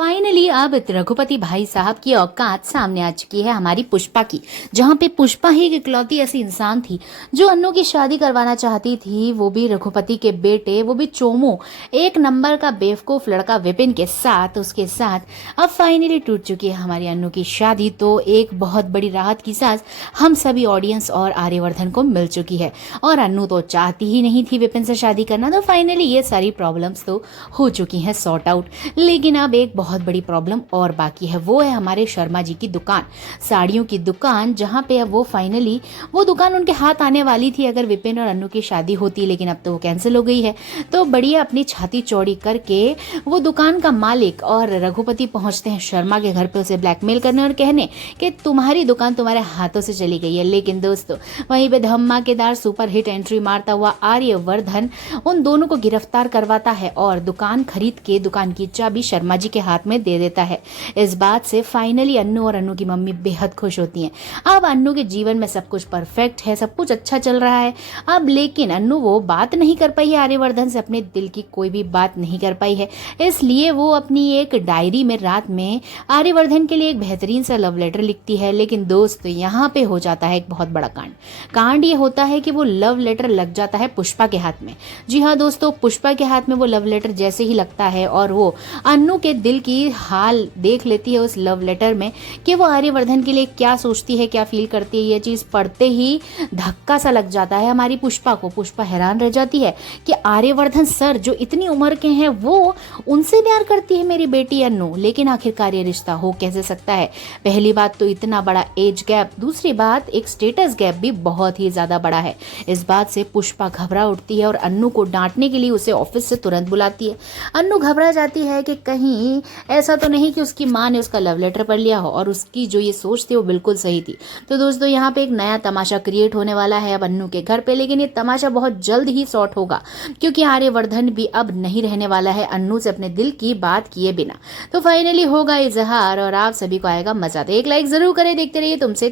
Finally अब रघुपति भाई साहब की औकात सामने आ चुकी है हमारी पुष्पा की, जहां पे पुष्पा ही एक इकलौती ऐसी इंसान थी जो अन्नू की शादी करवाना चाहती थी, वो भी रघुपति के बेटे, वो भी चोमू एक नंबर का बेवकूफ लड़का विपिन के साथ। उसके साथ अब फाइनली टूट चुकी है हमारी अन्नू की शादी। तो एक बहुत बड़ी राहत की सांस हम सभी ऑडियंस और आर्यवर्धन को मिल चुकी है। और अन्नू तो चाहती ही नहीं थी विपिन से शादी करना, तो फाइनली ये सारी प्रॉब्लम्स तो हो चुकी हैं सॉर्ट आउट। लेकिन अब एक बहुत बड़ी प्रॉब्लम और बाकी है, वो है हमारे शर्मा जी की दुकान, साड़ियों की दुकान, जहां पे अब वो फाइनली वो दुकान उनके हाथ आने वाली थी अगर विपिन और अन्नू की शादी होती, लेकिन अब तो वो कैंसिल हो गई है। तो बढ़िया अपनी छाती चौड़ी करके वो दुकान का मालिक और रघुपति पहुंचते हैं शर्मा के घर पे उसे ब्लैकमेल करने और कहने कि तुम्हारी दुकान तुम्हारे हाथों से चली गई है। लेकिन दोस्तों वहीं पे धमाकेदार सुपर हिट एंट्री मारता हुआ आर्यवर्धन उन दोनों को गिरफ्तार करवाता है और दुकान खरीद के दुकान की चाबी शर्मा जी के हाथ में दे देता है। इस बात से फाइनली अन्नू और अन्नू की मम्मी बेहद खुश होती हैं। अब अन्नू के जीवन में सब कुछ परफेक्ट है, सब कुछ अच्छा चल रहा है। अब लेकिन अन्नू वो बात नहीं कर पाई है आर्यवर्धन से, अपने दिल की कोई भी बात नहीं कर पाई है। इसलिए वो अपनी एक डायरी में रात में आर्यवर्धन के लिए एक बेहतरीन सा लव लेटर लिखती है। लेकिन दोस्त यहाँ पे हो जाता है एक बहुत बड़ा कांड ये होता है कि वो लव लेटर लग जाता है पुष्पा के हाथ में। जी हाँ दोस्तों, पुष्पा के हाथ में वो लव लेटर जैसे ही लगता है और वो अन्नू के दिल की हाल देख लेती है उस लव लेटर में कि वो आर्यवर्धन के लिए क्या सोचती है, क्या फील करती है। ये चीज पढ़ते ही धक्का सा लग जाता है हमारी पुष्पा को। पुष्पा हैरान रह जाती है कि आर्यवर्धन सर जो इतनी उम्र के हैं वो उनसे प्यार करती है मेरी बेटी अन्नू। लेकिन आखिरकार ये रिश्ता हो कैसे सकता है? पहली बात तो इतना बड़ा एज गैप, दूसरी बात एक स्टेटस गैप भी बहुत ही ज्यादा बड़ा है। इस बात से पुष्पा घबरा उठती है और अन्नू को डांटने के लिए उसे ऑफिस से तुरंत बुलाती है। अन्नू घबरा जाती है कि कहीं ऐसा तो नहीं कि उसकी माँ ने उसका लव लेटर पढ़ लिया हो, और उसकी जो ये सोच थी वो बिल्कुल सही थी। तो दोस्तों यहाँ पे एक नया तमाशा क्रिएट होने वाला है अब अन्नू के घर पे, लेकिन ये तमाशा बहुत जल्द ही सॉर्ट होगा क्योंकि आर्यवर्धन भी अब नहीं रहने वाला है अन्नू से अपने दिल की बात किए बिना। तो फाइनली होगा इजहार और आप सभी को आएगा मजा। तो एक लाइक जरूर करें, देखते रहिए तुमसे